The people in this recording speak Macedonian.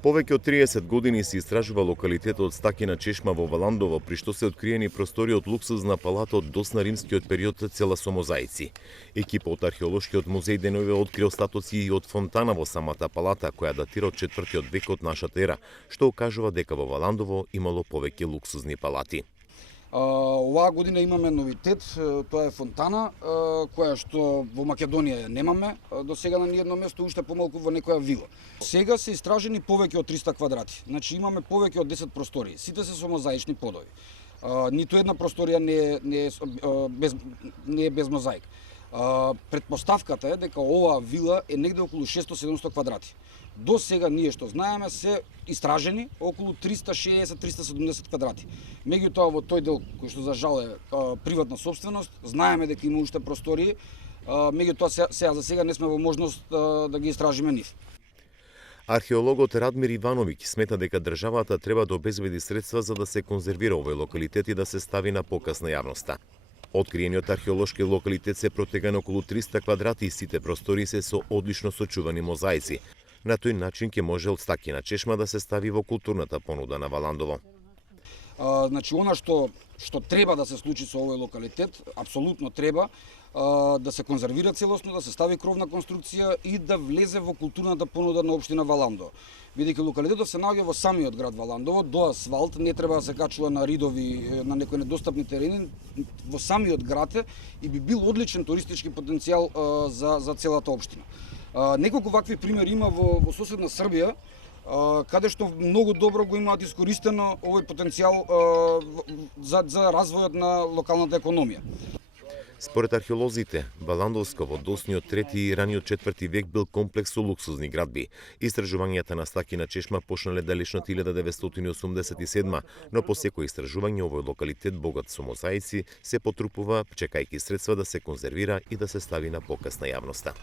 Повеќе од 30 години се истражува локалитетот Стакина чешма во Валандово, при што се откриени простори од луксузна палата од досна римскиот период цела со мозаици. Екипа од археолошкиот музеј деновиве откри остатоци и од фонтана во самата палата, која датира од 4 век од нашата ера, што укажува дека во Валандово имало повеќе луксузни палати. Оваа година имаме новитет, тоа е фонтана, која што во Македонија немаме до сега на ниедно место, уште помалку во некоја вила. Сега се истражени повеќе од 300 квадрати, значи имаме повеќе од 10 простории, сите се со мозаични подови. Ниту една просторија не е без мозаик. Предпоставката е дека оваа вила е негде околу 600-700 квадрати. До сега ние што знаеме се истражени околу 360-370 квадрати. Меѓутоа во тој дел кој што за жал е приватна собственост, знаеме дека има уште простории, меѓутоа сега за сега не сме во можност да ги истражиме нив. Археологот Радмир Ивановиќ смета дека државата треба да обезбеди средства за да се конзервира овој локалитет и да се стави на показ на јавноста. Откриениот археолошки локалитет се протега на околу 300 квадрати и сите простори се со одлично сочувани мозаици. На тој начин ќе може од Стакина чешма да се стави во културната понуда на Валандово. Значи, она што треба да се случи со овој локалитет, апсолутно треба да се конзервира целосно, да се стави кровна конструкција и да влезе во културната понуда на општина Валандово. Бидејќи локалитетот се наоѓа во самиот град Валандово, до асфалт, не треба да се качува на ридови на некои недостапни терени, во самиот град е и би бил одличен туристички потенцијал за целата општина. Неколку вакви примери има во соседна Србија, каде што многу добро го имаат искористено овој потенцијал за развојот на локалната економија. Според археолозите, Валандовско во досниот 3 и раниот 4 век бил комплекс со луксузни градби. Истражувањата на Стакина чешма почнале далечната 1987, но по секој истражување овој локалитет богат со мозаици се потрупува, чекајќи средства да се конзервира и да се стави на показ на јавноста.